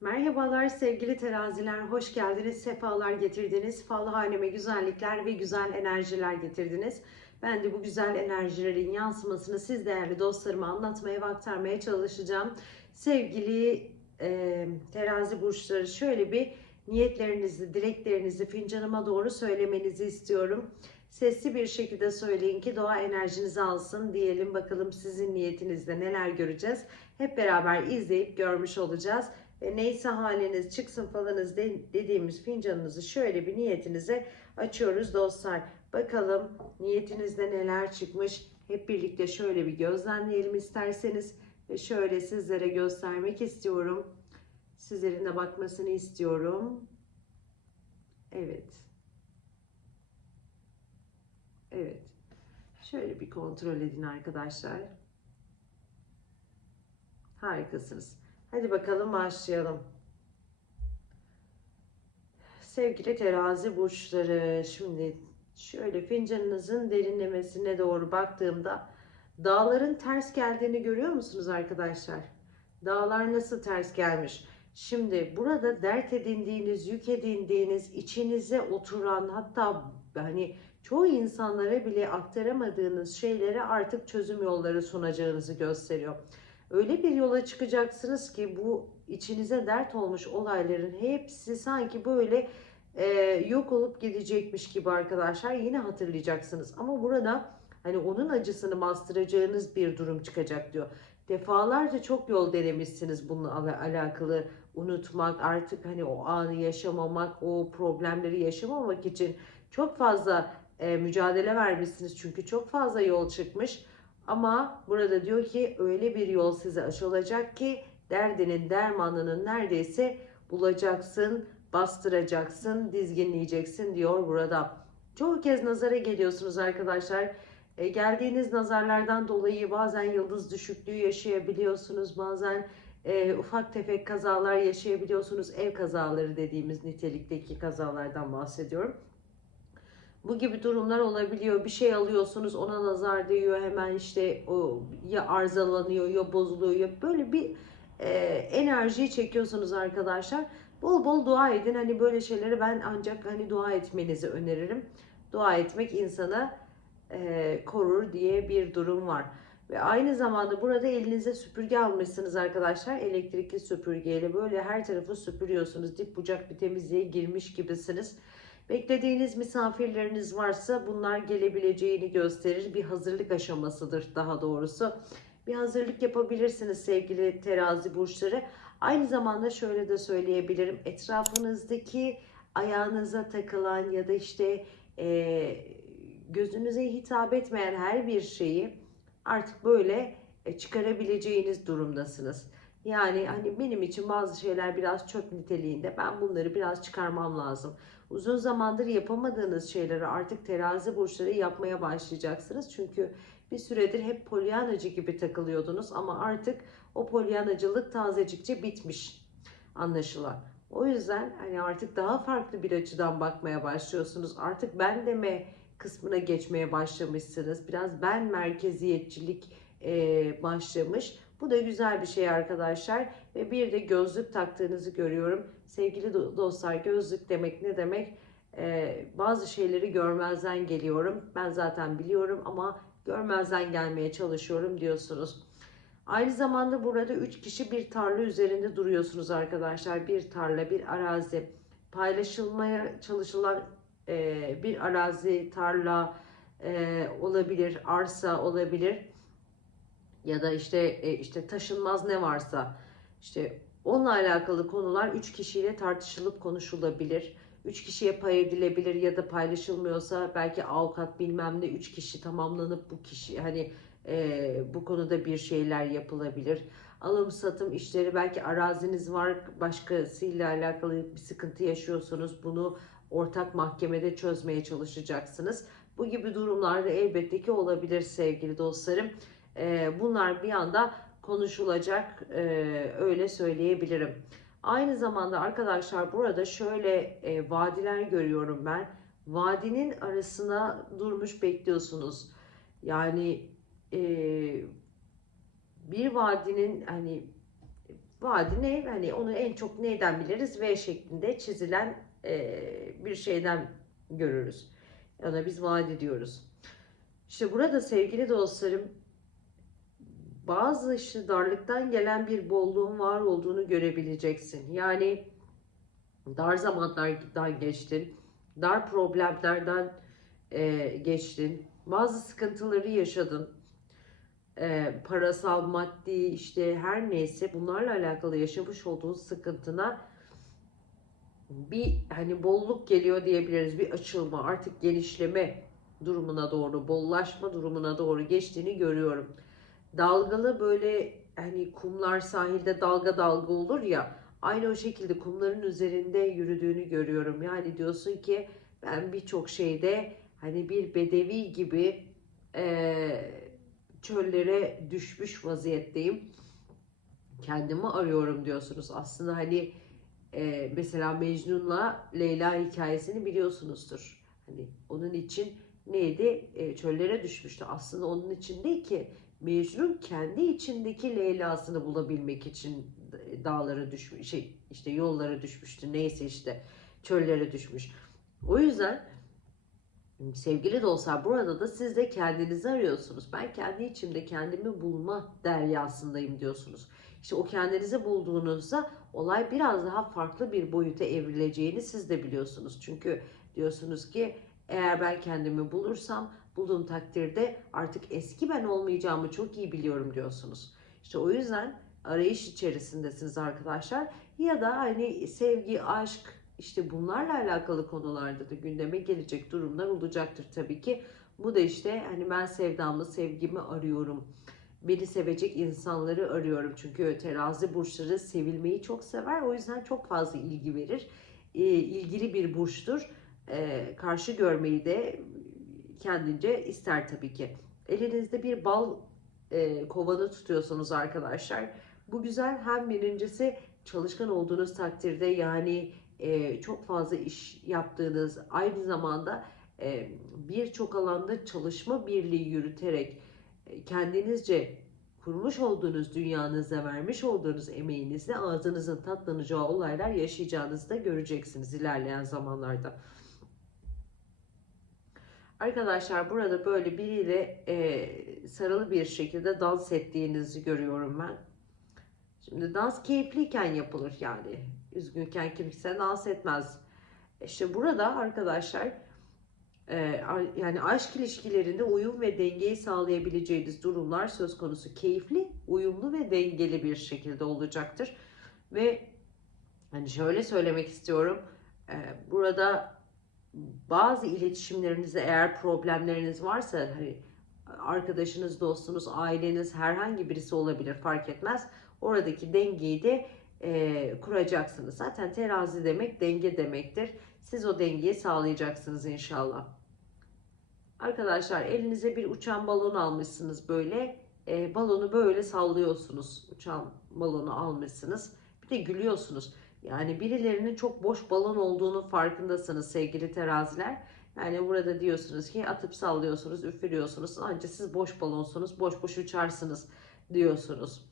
Merhabalar sevgili teraziler, hoş geldiniz, sefalar getirdiniz. Fallı haneme güzellikler ve güzel enerjiler getirdiniz. Ben de bu güzel enerjilerin yansımasını siz değerli dostlarıma anlatmaya ve aktarmaya çalışacağım. Sevgili e, terazi burçları şöyle bir niyetlerinizi, dileklerinizi fincanıma doğru söylemenizi istiyorum. Sesli bir şekilde söyleyin ki doğa enerjinizi alsın diyelim bakalım sizin niyetinizde neler göreceğiz. Hep beraber izleyip görmüş olacağız. E, neyse haliniz çıksın falanız de- dediğimiz fincanınızı şöyle bir niyetinize açıyoruz dostlar. Bakalım niyetinizde neler çıkmış. Hep birlikte şöyle bir gözlemleyelim isterseniz. Ve şöyle sizlere göstermek istiyorum. Sizlerin de bakmasını istiyorum. Evet. Evet. Şöyle bir kontrol edin arkadaşlar. Harikasınız. Hadi bakalım başlayalım. Sevgili terazi burçları, şimdi şöyle fincanınızın derinlemesine doğru baktığımda dağların ters geldiğini görüyor musunuz arkadaşlar? Dağlar nasıl ters gelmiş? Şimdi burada dert edindiğiniz, yük edindiğiniz, içinize oturan hatta hani çoğu insanlara bile aktaramadığınız şeylere artık çözüm yolları sunacağınızı gösteriyor. Öyle bir yola çıkacaksınız ki bu içinize dert olmuş olayların hepsi sanki böyle e, yok olup gidecekmiş gibi arkadaşlar yine hatırlayacaksınız. Ama burada hani onun acısını bastıracağınız bir durum çıkacak diyor. Defalarca çok yol denemişsiniz bununla ala- alakalı unutmak artık hani o anı yaşamamak o problemleri yaşamamak için çok fazla e, mücadele vermişsiniz çünkü çok fazla yol çıkmış. Ama burada diyor ki öyle bir yol size açılacak ki derdinin dermanını neredeyse bulacaksın, bastıracaksın, dizginleyeceksin diyor burada. Çoğu kez nazara geliyorsunuz arkadaşlar. E, geldiğiniz nazarlardan dolayı bazen yıldız düşüklüğü yaşayabiliyorsunuz. Bazen e, ufak tefek kazalar yaşayabiliyorsunuz. Ev kazaları dediğimiz nitelikteki kazalardan bahsediyorum. Bu gibi durumlar olabiliyor. Bir şey alıyorsunuz ona nazar değiyor hemen işte o ya arızalanıyor ya bozuluyor ya böyle bir e, enerjiyi çekiyorsunuz arkadaşlar. Bol bol dua edin. Hani böyle şeyleri ben ancak hani dua etmenizi öneririm. Dua etmek insana e, korur diye bir durum var. Ve aynı zamanda burada elinize süpürge almışsınız arkadaşlar. Elektrikli süpürgeyle böyle her tarafı süpürüyorsunuz. Dip bucak bir temizliğe girmiş gibisiniz. Beklediğiniz misafirleriniz varsa bunlar gelebileceğini gösterir. Bir hazırlık aşamasıdır daha doğrusu. Bir hazırlık yapabilirsiniz sevgili terazi burçları. Aynı zamanda şöyle de söyleyebilirim. Etrafınızdaki ayağınıza takılan ya da işte e, gözünüze hitap etmeyen her bir şeyi artık böyle e, çıkarabileceğiniz durumdasınız. Yani hani benim için bazı şeyler biraz çöp niteliğinde. Ben bunları biraz çıkarmam lazım. Uzun zamandır yapamadığınız şeyleri artık terazi burçları yapmaya başlayacaksınız. Çünkü bir süredir hep polyanacı gibi takılıyordunuz ama artık o polyanacılık tazecikçe bitmiş anlaşılan. O yüzden hani artık daha farklı bir açıdan bakmaya başlıyorsunuz. Artık ben deme kısmına geçmeye başlamışsınız. Biraz ben merkeziyetçilik e, başlamış. Bu da güzel bir şey arkadaşlar. Ve bir de gözlük taktığınızı görüyorum. Sevgili do- dostlar gözlük demek ne demek? Ee, bazı şeyleri görmezden geliyorum. Ben zaten biliyorum ama görmezden gelmeye çalışıyorum diyorsunuz. Aynı zamanda burada 3 kişi bir tarla üzerinde duruyorsunuz arkadaşlar. Bir tarla, bir arazi. Paylaşılmaya çalışılan e, bir arazi, tarla e, olabilir, arsa olabilir ya da işte e, işte taşınmaz ne varsa işte onunla alakalı konular 3 kişiyle tartışılıp konuşulabilir. 3 kişiye pay edilebilir ya da paylaşılmıyorsa belki avukat bilmem ne 3 kişi tamamlanıp bu kişi hani e, bu konuda bir şeyler yapılabilir. Alım satım işleri belki araziniz var başkasıyla alakalı bir sıkıntı yaşıyorsunuz bunu ortak mahkemede çözmeye çalışacaksınız. Bu gibi durumlarda elbette ki olabilir sevgili dostlarım. E, bunlar bir anda konuşulacak e, öyle söyleyebilirim. Aynı zamanda arkadaşlar burada şöyle e, vadiler görüyorum ben. Vadinin arasına durmuş bekliyorsunuz. Yani e, bir vadinin hani Vadi ne? Hani onu en çok neyden biliriz? V şeklinde çizilen e, bir şeyden görürüz. Ona biz vadi diyoruz. İşte burada sevgili dostlarım bazı işte darlıktan gelen bir bolluğun var olduğunu görebileceksin. Yani dar zamanlardan geçtin, dar problemlerden e, geçtin, bazı sıkıntıları yaşadın. E, parasal, maddi işte her neyse bunlarla alakalı yaşamış olduğun sıkıntına bir hani bolluk geliyor diyebiliriz. Bir açılma, artık genişleme durumuna doğru, bollaşma durumuna doğru geçtiğini görüyorum. Dalgalı böyle hani kumlar sahilde dalga dalga olur ya aynı o şekilde kumların üzerinde yürüdüğünü görüyorum. Yani diyorsun ki ben birçok şeyde hani bir bedevi gibi eee, çöllere düşmüş vaziyetteyim. Kendimi arıyorum diyorsunuz. Aslında hani e, mesela Mecnun'la Leyla hikayesini biliyorsunuzdur. Hani onun için neydi? E, çöllere düşmüştü. Aslında onun için değil ki Mecnun kendi içindeki Leyla'sını bulabilmek için dağlara düşmüş, şey işte yollara düşmüştü. Neyse işte çöllere düşmüş. O yüzden sevgili dostlar burada da siz de kendinizi arıyorsunuz. Ben kendi içimde kendimi bulma deryasındayım diyorsunuz. İşte o kendinizi bulduğunuzda olay biraz daha farklı bir boyuta evrileceğini siz de biliyorsunuz. Çünkü diyorsunuz ki eğer ben kendimi bulursam bulduğum takdirde artık eski ben olmayacağımı çok iyi biliyorum diyorsunuz. İşte o yüzden arayış içerisindesiniz arkadaşlar. Ya da hani sevgi, aşk işte bunlarla alakalı konularda da gündeme gelecek durumlar olacaktır tabii ki. Bu da işte hani ben sevdamı, sevgimi arıyorum beni sevecek insanları arıyorum. Çünkü terazi burçları sevilmeyi çok sever. O yüzden çok fazla ilgi verir. E, ilgili bir burçtur. E, karşı görmeyi de kendince ister tabii ki. Elinizde bir bal e, kovanı tutuyorsunuz arkadaşlar. Bu güzel hem birincisi çalışkan olduğunuz takdirde yani e, çok fazla iş yaptığınız aynı zamanda e, birçok alanda çalışma birliği yürüterek kendinizce kurmuş olduğunuz dünyanızda vermiş olduğunuz emeğinizle ağzınızın tatlanacağı olaylar yaşayacağınızı da göreceksiniz ilerleyen zamanlarda. Arkadaşlar burada böyle biriyle e, sarılı bir şekilde dans ettiğinizi görüyorum ben. Şimdi dans keyifliyken yapılır yani. Üzgünken kimse dans etmez. İşte burada arkadaşlar ee, yani aşk ilişkilerinde uyum ve dengeyi sağlayabileceğiniz durumlar söz konusu. Keyifli, uyumlu ve dengeli bir şekilde olacaktır. Ve hani şöyle söylemek istiyorum. Ee, burada bazı iletişimlerinizde eğer problemleriniz varsa hani arkadaşınız, dostunuz, aileniz herhangi birisi olabilir fark etmez. Oradaki dengeyi de e, kuracaksınız. Zaten terazi demek denge demektir. Siz o dengeyi sağlayacaksınız inşallah. Arkadaşlar elinize bir uçan balon almışsınız böyle. E, balonu böyle sallıyorsunuz. Uçan balonu almışsınız. Bir de gülüyorsunuz. Yani birilerinin çok boş balon olduğunu farkındasınız sevgili teraziler. Yani burada diyorsunuz ki atıp sallıyorsunuz, üfürüyorsunuz. Ancak siz boş balonsunuz, boş boş uçarsınız diyorsunuz.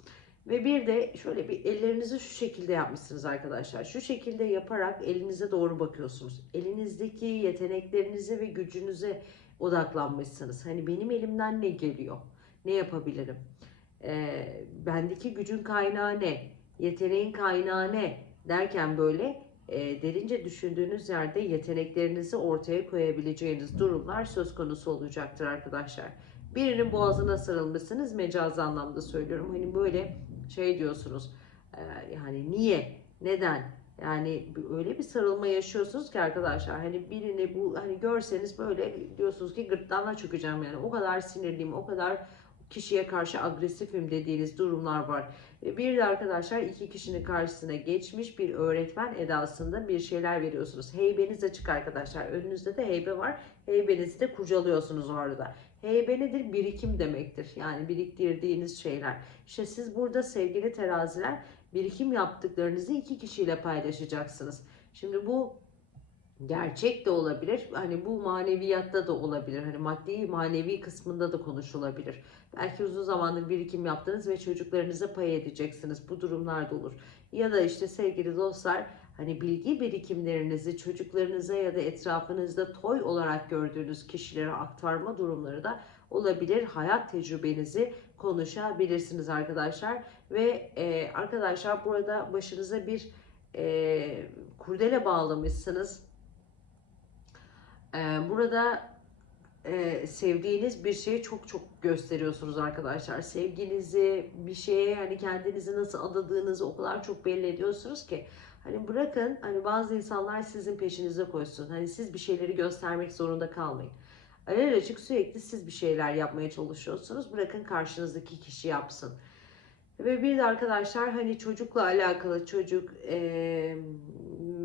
Ve bir de şöyle bir ellerinizi şu şekilde yapmışsınız arkadaşlar. Şu şekilde yaparak elinize doğru bakıyorsunuz. Elinizdeki yeteneklerinize ve gücünüze odaklanmışsınız. Hani benim elimden ne geliyor? Ne yapabilirim? Ee, bendeki gücün kaynağı ne? Yeteneğin kaynağı ne? Derken böyle e, derince düşündüğünüz yerde yeteneklerinizi ortaya koyabileceğiniz durumlar söz konusu olacaktır arkadaşlar. Birinin boğazına sarılmışsınız mecazi anlamda söylüyorum. Hani böyle şey diyorsunuz e, yani niye, neden, yani öyle bir sarılma yaşıyorsunuz ki arkadaşlar hani birini bu hani görseniz böyle diyorsunuz ki gırtlağına çökeceğim yani o kadar sinirliyim o kadar kişiye karşı agresifim dediğiniz durumlar var. Bir de arkadaşlar iki kişinin karşısına geçmiş bir öğretmen edasında bir şeyler veriyorsunuz. Heybeniz açık arkadaşlar. Önünüzde de heybe var. Heybenizi de kurcalıyorsunuz orada. Heybe nedir? Birikim demektir. Yani biriktirdiğiniz şeyler. İşte siz burada sevgili teraziler birikim yaptıklarınızı iki kişiyle paylaşacaksınız. Şimdi bu gerçek de olabilir. Hani bu maneviyatta da olabilir. Hani maddi manevi kısmında da konuşulabilir. Belki uzun zamandır birikim yaptınız ve çocuklarınıza pay edeceksiniz. Bu durumlar da olur. Ya da işte sevgili dostlar hani bilgi birikimlerinizi çocuklarınıza ya da etrafınızda toy olarak gördüğünüz kişilere aktarma durumları da olabilir. Hayat tecrübenizi konuşabilirsiniz arkadaşlar. Ve e, arkadaşlar burada başınıza bir e, kurdele bağlamışsınız. E, burada e, sevdiğiniz bir şeyi çok çok gösteriyorsunuz arkadaşlar. Sevginizi bir şeye hani kendinizi nasıl adadığınızı o kadar çok belli ediyorsunuz ki. Hani bırakın hani bazı insanlar sizin peşinize koysun. Hani siz bir şeyleri göstermek zorunda kalmayın. Alelacık sürekli siz bir şeyler yapmaya çalışıyorsunuz. Bırakın karşınızdaki kişi yapsın. Ve bir de arkadaşlar hani çocukla alakalı çocuk e,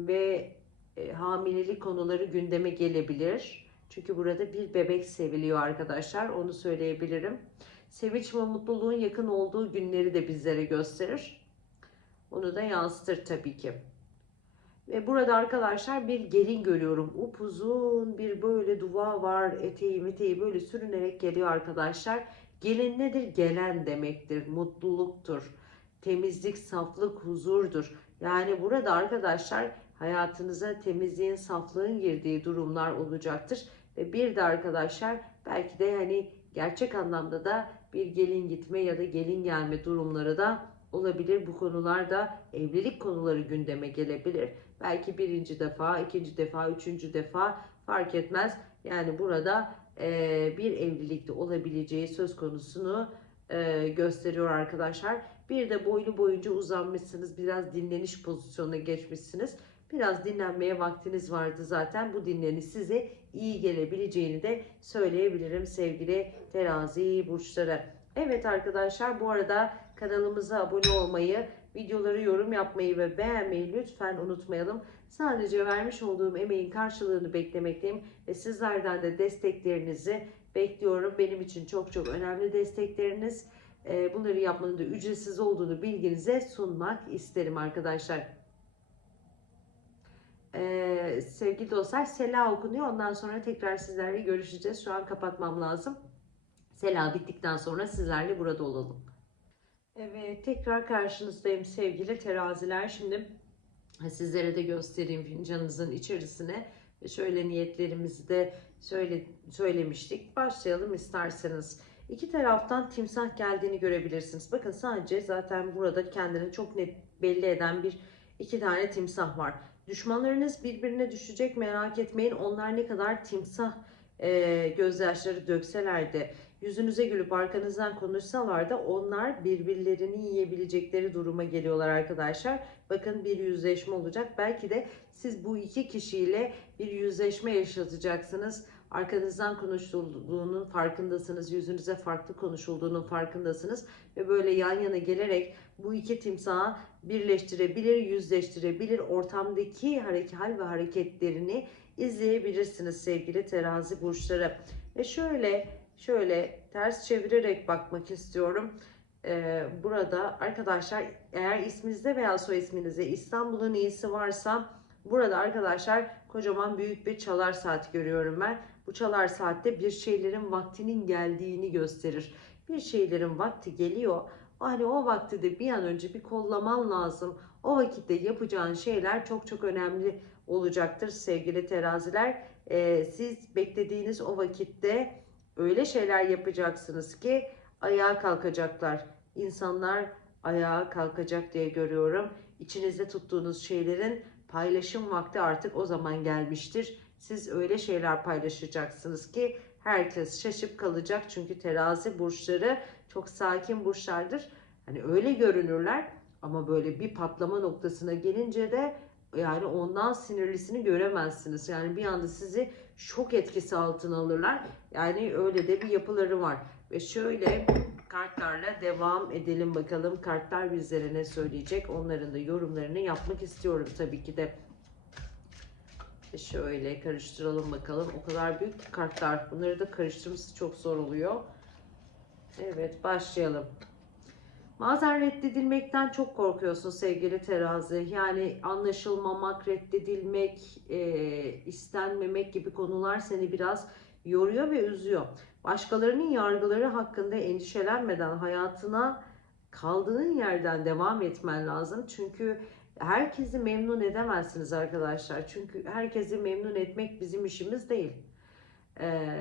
ve e, hamilelik konuları gündeme gelebilir. Çünkü burada bir bebek seviliyor arkadaşlar. Onu söyleyebilirim. Sevinç ve mutluluğun yakın olduğu günleri de bizlere gösterir. Onu da yansıtır tabii ki. Ve burada arkadaşlar bir gelin görüyorum. Upuzun bir böyle duva var. Eteği meteği böyle sürünerek geliyor arkadaşlar. Gelin nedir? Gelen demektir. Mutluluktur. Temizlik, saflık, huzurdur. Yani burada arkadaşlar hayatınıza temizliğin, saflığın girdiği durumlar olacaktır. Ve bir de arkadaşlar belki de hani gerçek anlamda da bir gelin gitme ya da gelin gelme durumları da olabilir. Bu konularda evlilik konuları gündeme gelebilir. Belki birinci defa, ikinci defa, üçüncü defa fark etmez. Yani burada e, bir evlilikte olabileceği söz konusunu e, gösteriyor arkadaşlar. Bir de boylu boyunca uzanmışsınız. Biraz dinleniş pozisyonuna geçmişsiniz. Biraz dinlenmeye vaktiniz vardı zaten. Bu dinleniş size iyi gelebileceğini de söyleyebilirim sevgili terazi burçları. Evet arkadaşlar bu arada kanalımıza abone olmayı, videoları yorum yapmayı ve beğenmeyi lütfen unutmayalım. Sadece vermiş olduğum emeğin karşılığını beklemekteyim ve sizlerden de desteklerinizi bekliyorum. Benim için çok çok önemli destekleriniz. Ee, Bunları yapmanın da ücretsiz olduğunu bilginize sunmak isterim arkadaşlar. Ee, sevgili dostlar Sela okunuyor. Ondan sonra tekrar sizlerle görüşeceğiz. Şu an kapatmam lazım. Sela bittikten sonra sizlerle burada olalım. Evet tekrar karşınızdayım sevgili teraziler. Şimdi sizlere de göstereyim fincanınızın içerisine. Şöyle niyetlerimizi de söyle, söylemiştik. Başlayalım isterseniz. İki taraftan timsah geldiğini görebilirsiniz. Bakın sadece zaten burada kendini çok net belli eden bir iki tane timsah var. Düşmanlarınız birbirine düşecek merak etmeyin. Onlar ne kadar timsah e, gözyaşları dökseler de yüzünüze gülüp arkanızdan konuşsalar da onlar birbirlerini yiyebilecekleri duruma geliyorlar arkadaşlar. Bakın bir yüzleşme olacak. Belki de siz bu iki kişiyle bir yüzleşme yaşatacaksınız. Arkanızdan konuşulduğunun farkındasınız. Yüzünüze farklı konuşulduğunun farkındasınız. Ve böyle yan yana gelerek bu iki timsahı birleştirebilir, yüzleştirebilir. Ortamdaki hareket, hal ve hareketlerini izleyebilirsiniz sevgili terazi burçları. Ve şöyle şöyle ters çevirerek bakmak istiyorum. Ee, burada arkadaşlar eğer isminizde veya soy isminizde İstanbul'un iyisi varsa burada arkadaşlar kocaman büyük bir çalar saat görüyorum ben. Bu çalar saatte bir şeylerin vaktinin geldiğini gösterir. Bir şeylerin vakti geliyor. Hani o vakti de bir an önce bir kollaman lazım. O vakitte yapacağın şeyler çok çok önemli olacaktır sevgili teraziler. Ee, siz beklediğiniz o vakitte öyle şeyler yapacaksınız ki ayağa kalkacaklar. İnsanlar ayağa kalkacak diye görüyorum. İçinizde tuttuğunuz şeylerin paylaşım vakti artık o zaman gelmiştir. Siz öyle şeyler paylaşacaksınız ki herkes şaşıp kalacak. Çünkü terazi burçları çok sakin burçlardır. Hani öyle görünürler ama böyle bir patlama noktasına gelince de yani ondan sinirlisini göremezsiniz. Yani bir anda sizi şok etkisi altına alırlar. Yani öyle de bir yapıları var. Ve şöyle kartlarla devam edelim bakalım. Kartlar bizlere ne söyleyecek? Onların da yorumlarını yapmak istiyorum tabii ki de. Şöyle karıştıralım bakalım. O kadar büyük ki kartlar. Bunları da karıştırması çok zor oluyor. Evet başlayalım. Bazen reddedilmekten çok korkuyorsun sevgili terazi. Yani anlaşılmamak, reddedilmek, e, istenmemek gibi konular seni biraz yoruyor ve üzüyor. Başkalarının yargıları hakkında endişelenmeden hayatına kaldığın yerden devam etmen lazım. Çünkü herkesi memnun edemezsiniz arkadaşlar. Çünkü herkesi memnun etmek bizim işimiz değil. Ee,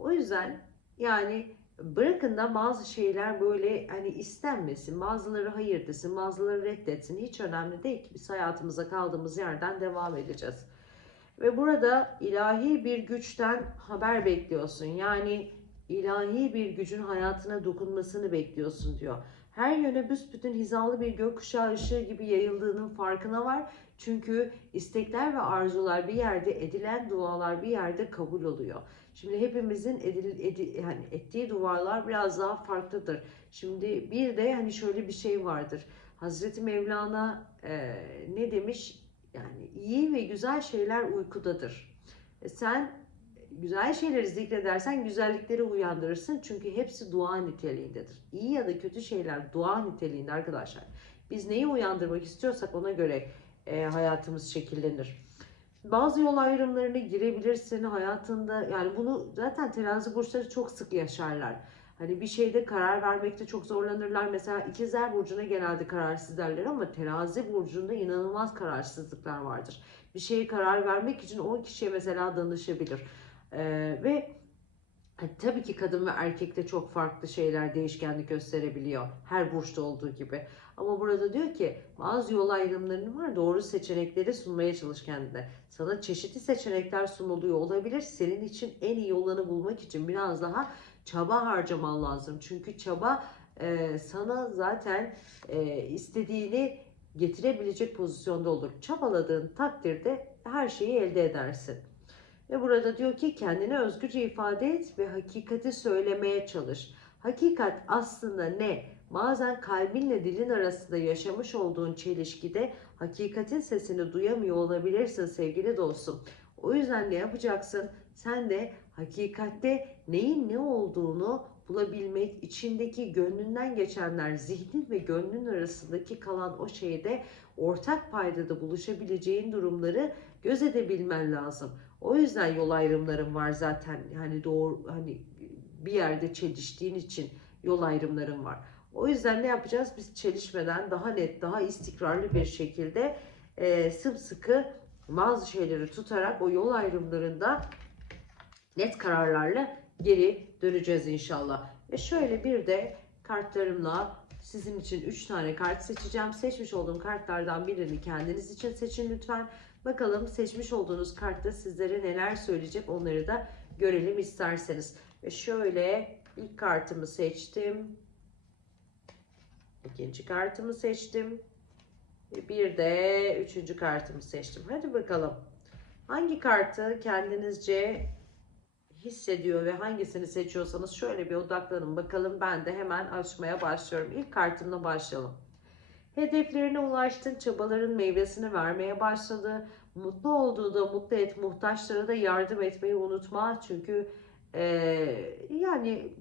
o yüzden yani bırakın da bazı şeyler böyle hani istenmesin, bazıları hayır desin, bazıları reddetsin. Hiç önemli değil ki biz hayatımıza kaldığımız yerden devam edeceğiz. Ve burada ilahi bir güçten haber bekliyorsun. Yani ilahi bir gücün hayatına dokunmasını bekliyorsun diyor. Her yöne büsbütün hizalı bir gökkuşağı ışığı gibi yayıldığının farkına var. Çünkü istekler ve arzular bir yerde, edilen dualar bir yerde kabul oluyor. Şimdi hepimizin edil, edi, yani ettiği duvarlar biraz daha farklıdır. Şimdi bir de hani şöyle bir şey vardır. Hazreti Mevlana e, ne demiş? Yani iyi ve güzel şeyler uykudadır. E sen güzel şeyleri zikredersen güzellikleri uyandırırsın. Çünkü hepsi dua niteliğindedir. İyi ya da kötü şeyler dua niteliğinde arkadaşlar. Biz neyi uyandırmak istiyorsak ona göre e, hayatımız şekillenir. Bazı yol ayrımlarına girebilirsin hayatında. Yani bunu zaten terazi burçları çok sık yaşarlar. Hani bir şeyde karar vermekte çok zorlanırlar. Mesela ikizler burcuna genelde kararsız derler ama terazi burcunda inanılmaz kararsızlıklar vardır. Bir şeye karar vermek için o kişiye mesela danışabilir. Ee, ve e, tabii ki kadın ve erkekte çok farklı şeyler değişkenlik gösterebiliyor. Her burçta olduğu gibi. Ama burada diyor ki bazı yol ayrımlarının var doğru seçenekleri sunmaya çalış kendine. Sana çeşitli seçenekler sunuluyor olabilir. Senin için en iyi yolunu bulmak için biraz daha çaba harcaman lazım. Çünkü çaba e, sana zaten e, istediğini getirebilecek pozisyonda olur. Çabaladığın takdirde her şeyi elde edersin. Ve burada diyor ki kendini özgürce ifade et ve hakikati söylemeye çalış. Hakikat aslında ne? Bazen kalbinle dilin arasında yaşamış olduğun çelişkide hakikatin sesini duyamıyor olabilirsin sevgili dostum. O yüzden ne yapacaksın? Sen de hakikatte neyin ne olduğunu bulabilmek, içindeki gönlünden geçenler, zihnin ve gönlün arasındaki kalan o şeyde ortak paydada buluşabileceğin durumları göz edebilmen lazım. O yüzden yol ayrımlarım var zaten. Hani doğru hani bir yerde çeliştiğin için yol ayrımlarım var. O yüzden ne yapacağız? Biz çelişmeden daha net, daha istikrarlı bir şekilde e, sımsıkı bazı şeyleri tutarak o yol ayrımlarında net kararlarla geri döneceğiz inşallah. Ve şöyle bir de kartlarımla sizin için 3 tane kart seçeceğim. Seçmiş olduğum kartlardan birini kendiniz için seçin lütfen. Bakalım seçmiş olduğunuz kartta sizlere neler söyleyecek onları da görelim isterseniz. Ve şöyle ilk kartımı seçtim. İkinci kartımı seçtim. Bir de üçüncü kartımı seçtim. Hadi bakalım. Hangi kartı kendinizce hissediyor ve hangisini seçiyorsanız şöyle bir odaklanın bakalım. Ben de hemen açmaya başlıyorum. İlk kartımla başlayalım. Hedeflerine ulaştın, çabaların meyvesini vermeye başladı. Mutlu olduğu da mutlu et, muhtaçlara da yardım etmeyi unutma. Çünkü e, yani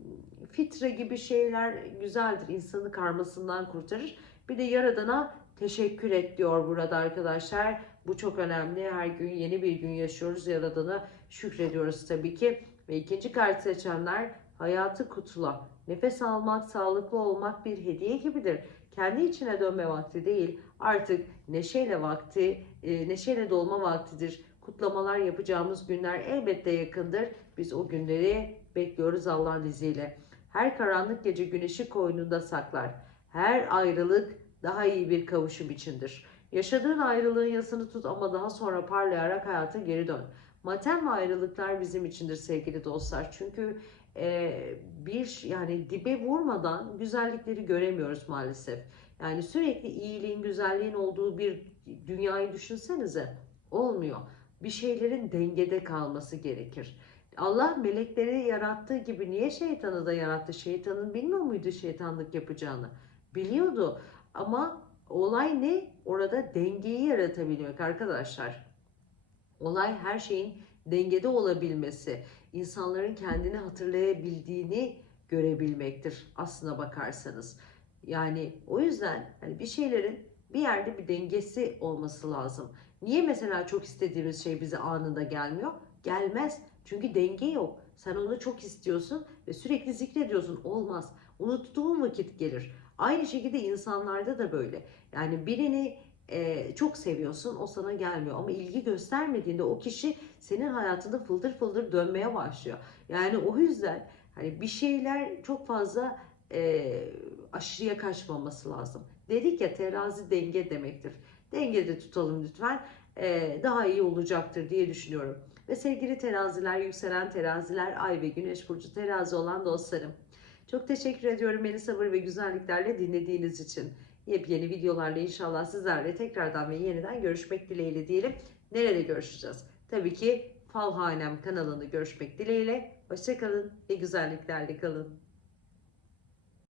fitre gibi şeyler güzeldir. İnsanı karmasından kurtarır. Bir de Yaradan'a teşekkür et diyor burada arkadaşlar. Bu çok önemli. Her gün yeni bir gün yaşıyoruz. Yaradan'a şükrediyoruz tabii ki. Ve ikinci kart seçenler hayatı kutla. Nefes almak, sağlıklı olmak bir hediye gibidir. Kendi içine dönme vakti değil, artık neşeyle vakti, e, neşeyle dolma vaktidir. Kutlamalar yapacağımız günler elbette yakındır. Biz o günleri bekliyoruz Allah'ın izniyle. Her karanlık gece güneşi koynunda saklar. Her ayrılık daha iyi bir kavuşum içindir. Yaşadığın ayrılığın yasını tut ama daha sonra parlayarak hayata geri dön. Matem ayrılıklar bizim içindir sevgili dostlar. Çünkü bir yani dibe vurmadan güzellikleri göremiyoruz maalesef. Yani sürekli iyiliğin, güzelliğin olduğu bir dünyayı düşünsenize. Olmuyor. Bir şeylerin dengede kalması gerekir. Allah melekleri yarattığı gibi niye şeytanı da yarattı? Şeytanın bilmiyor muydu şeytanlık yapacağını? Biliyordu. Ama olay ne? Orada dengeyi yaratabilmek arkadaşlar. Olay her şeyin dengede olabilmesi, insanların kendini hatırlayabildiğini görebilmektir aslına bakarsanız. Yani o yüzden hani bir şeylerin bir yerde bir dengesi olması lazım. Niye mesela çok istediğimiz şey bize anında gelmiyor? Gelmez. Çünkü denge yok. Sen onu çok istiyorsun ve sürekli zikrediyorsun. Olmaz. Unuttuğun vakit gelir. Aynı şekilde insanlarda da böyle. Yani birini e, çok seviyorsun o sana gelmiyor ama ilgi göstermediğinde o kişi senin hayatında fıldır fıldır dönmeye başlıyor. Yani o yüzden hani bir şeyler çok fazla e, aşırıya kaçmaması lazım. Dedik ya terazi denge demektir. Dengede tutalım lütfen. E, daha iyi olacaktır diye düşünüyorum. Ve sevgili teraziler, yükselen teraziler, ay ve güneş burcu terazi olan dostlarım. Çok teşekkür ediyorum beni sabır ve güzelliklerle dinlediğiniz için. Yepyeni videolarla inşallah sizlerle tekrardan ve yeniden görüşmek dileğiyle diyelim. Nerede görüşeceğiz? Tabii ki Falhanem kanalını görüşmek dileğiyle. Hoşçakalın ve güzelliklerle kalın.